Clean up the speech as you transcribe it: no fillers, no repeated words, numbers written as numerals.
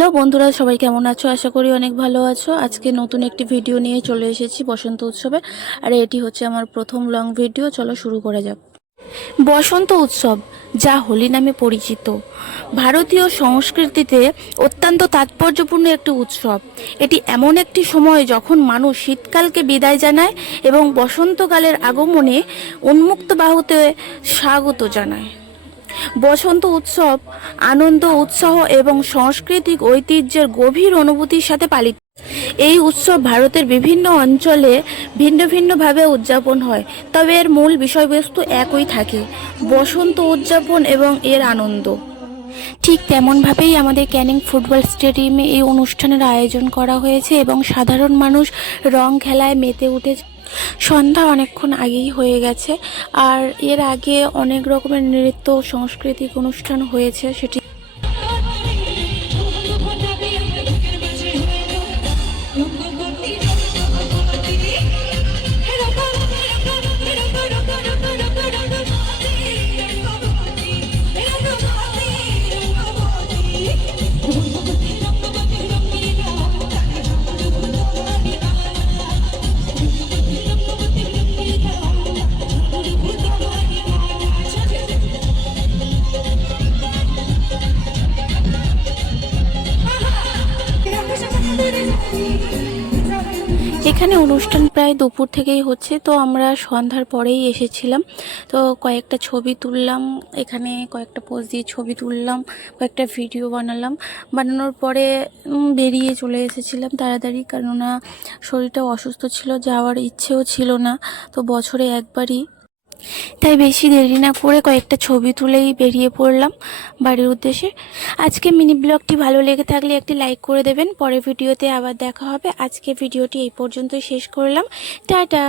Hello বন্ধুরা, সবাই কেমন আছো? আশা করি অনেক ভালো আছো। আজকে নতুন একটি ভিডিও নিয়ে চলে এসেছি বসন্ত উৎসবে। আর এটি হচ্ছে আমার প্রথম লং ভিডিও। চলো শুরু করা যাক। বসন্ত উৎসব, যা হোলি নামে পরিচিত, ভারতীয় সংস্কৃতিতে অত্যন্ত তাৎপর্যপূর্ণ একটি উৎসব। এটি এমন একটি সময় যখন মানুষ শীতকালকে বিদায় জানায় এবং বসন্তকালের আগমনে উন্মুক্ত বাহুতে স্বাগত জানায়। বসন্ত উৎসব আনন্দ, উৎসাহ এবং সাংস্কৃতিক ঐতিহ্যের গভীর অনুভূতির সাথে পালিত। এই উৎসব ভারতের বিভিন্ন অঞ্চলে ভিন্ন ভিন্নভাবে উদযাপন হয়, তবে এর মূল বিষয়বস্তু একই থাকে: বসন্ত উদযাপন এবং এর আনন্দ। ঠিক তেমনভাবেই আমাদের ক্যানিং ফুটবল স্টেডিয়ামে এই অনুষ্ঠানের আয়োজন করা হয়েছে এবং সাধারণ মানুষ রং খেলায় মেতে উঠেছে। সন্ধ্যা অনেকক্ষণ আগেই হয়ে গেছে, আর এর আগে অনেক রকমের নৃত্য সাংস্কৃতিক অনুষ্ঠান হয়েছে। সেটি এখানে অনুষ্ঠান প্রায় দুপুর থেকেই হচ্ছে, তো আমরা সন্ধ্যার পরেই এসেছিলাম। তো কয়েকটা ছবি তুললাম, এখানে কয়েকটা পোজ দিয়ে ছবি তুললাম, কয়েকটা ভিডিও বানানোর পরে বেরিয়ে চলে এসেছিলাম তাড়াতাড়ি, কেননা শরীরটা অসুস্থ ছিল, যাওয়ার ইচ্ছেও ছিল না। তো বছরে একবারই, তাই বেশি দেরি না করে কয়েকটা ছবি তুলেই বেরিয়ে পড়লাম বাড়ির উদ্দেশ্যে। আজকে মিনি ব্লগটি ভালো লেগে থাকলে একটি লাইক করে দেবেন। পরের ভিডিওতে আবার দেখা হবে। আজকে ভিডিওটি এই পর্যন্তই শেষ করলাম। টাটা।